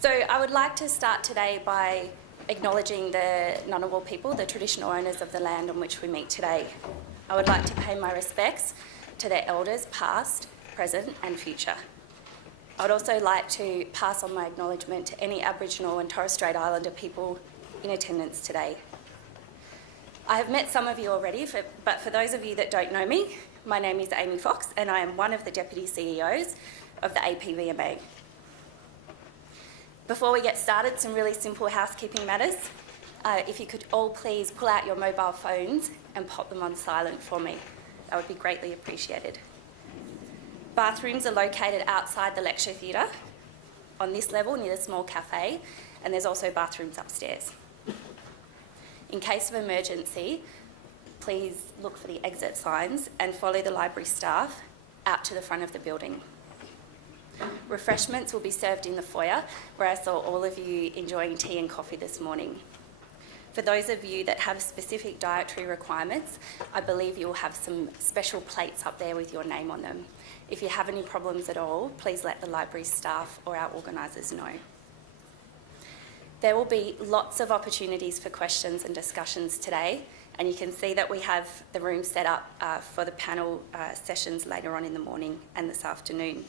So I would like to start today by acknowledging the Ngunnawal people, the traditional owners of the land on which we meet today. I would like to pay my respects to their elders past, present and future. I would also like to pass on my acknowledgement to any Aboriginal and Torres Strait Islander people in attendance today. I have met some of you already, but for those of you that don't know me, my name is Amy Fox and I am one of the Deputy CEOs of the APVMA. Before we get started, some really simple housekeeping matters. If you could all please pull out your mobile phones and pop them on silent for me. That would be greatly appreciated. Bathrooms are located outside the lecture theatre on this level near the small cafe, and there's also bathrooms upstairs. In case of emergency, please look for the exit signs and follow the library staff out to the front of the building. Refreshments will be served in the foyer, where I saw all of you enjoying tea and coffee this morning. For those of you that have specific dietary requirements, I believe you'll have some special plates up there with your name on them. If you have any problems at all, please let the library staff or our organisers know. There will be lots of opportunities for questions and discussions today, and you can see that we have the room set up for the panel sessions later on in the morning and this afternoon.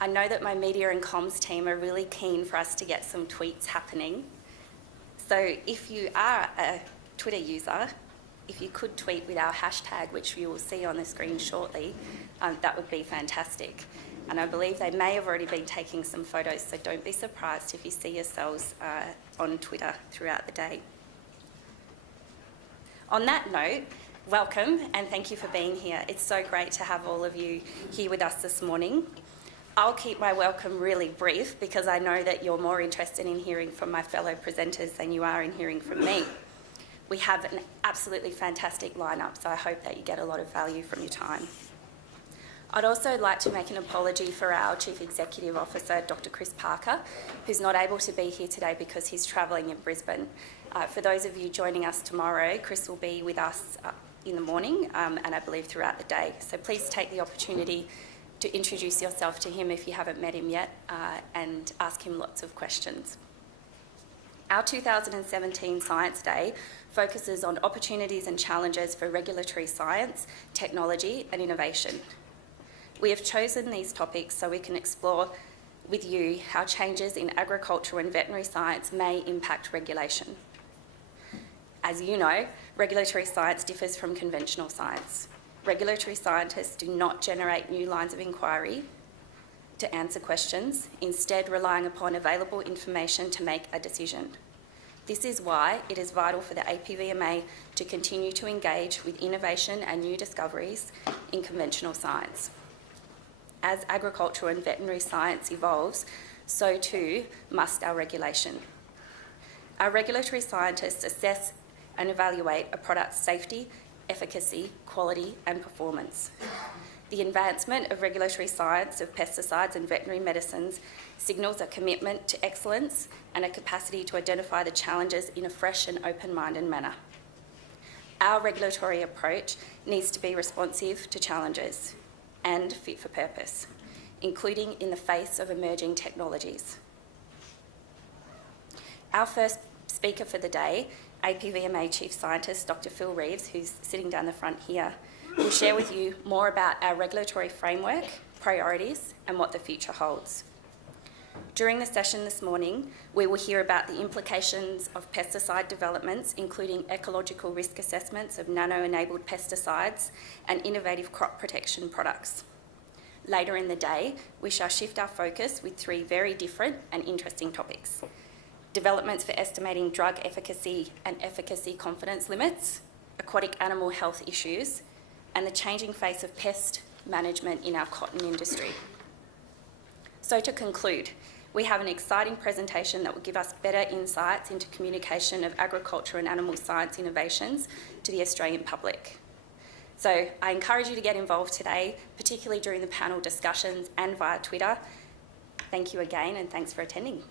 I know that my media and comms team are really keen for us to get some tweets happening. So if you are a Twitter user, if you could tweet with our hashtag, which you will see on the screen shortly, that would be fantastic. And I believe they may have already been taking some photos, so don't be surprised if you see yourselves on Twitter throughout the day. On that note, welcome and thank you for being here. It's so great to have all of you here with us this morning. I'll keep my welcome really brief because I know that you're more interested in hearing from my fellow presenters than you are in hearing from me. We have an absolutely fantastic lineup, so I hope that you get a lot of value from your time. I'd also like to make an apology for our Chief Executive Officer, Dr. Chris Parker, who's not able to be here today because he's travelling in Brisbane. For those of you joining us tomorrow, Chris will be with us in the morning and I believe throughout the day. So please take the opportunity to introduce yourself to him if you haven't met him yet and ask him lots of questions. Our 2017 Science Day focuses on opportunities and challenges for regulatory science, technology and innovation. We have chosen these topics so we can explore with you how changes in agricultural and veterinary science may impact regulation. As you know, regulatory science differs from conventional science. Regulatory scientists do not generate new lines of inquiry to answer questions, instead relying upon available information to make a decision. This is why it is vital for the APVMA to continue to engage with innovation and new discoveries in conventional science. As agricultural and veterinary science evolves, so too must our regulation. Our regulatory scientists assess and evaluate a product's safety, efficacy, quality and performance. The advancement of regulatory science of pesticides and veterinary medicines signals a commitment to excellence and a capacity to identify the challenges in a fresh and open-minded manner. Our regulatory approach needs to be responsive to challenges and fit for purpose, including in the face of emerging technologies. Our first speaker for the day, APVMA Chief Scientist Dr. Phil Reeves, who's sitting down the front here, will share with you more about our regulatory framework, priorities and what the future holds. During the session this morning, we will hear about the implications of pesticide developments, including ecological risk assessments of nano-enabled pesticides and innovative crop protection products. Later in the day, we shall shift our focus with three very different and interesting topics: developments for estimating drug efficacy and efficacy confidence limits, aquatic animal health issues, and the changing face of pest management in our cotton industry. So to conclude, we have an exciting presentation that will give us better insights into communication of agriculture and animal science innovations to the Australian public. So I encourage you to get involved today, particularly during the panel discussions and via Twitter. Thank you again and thanks for attending.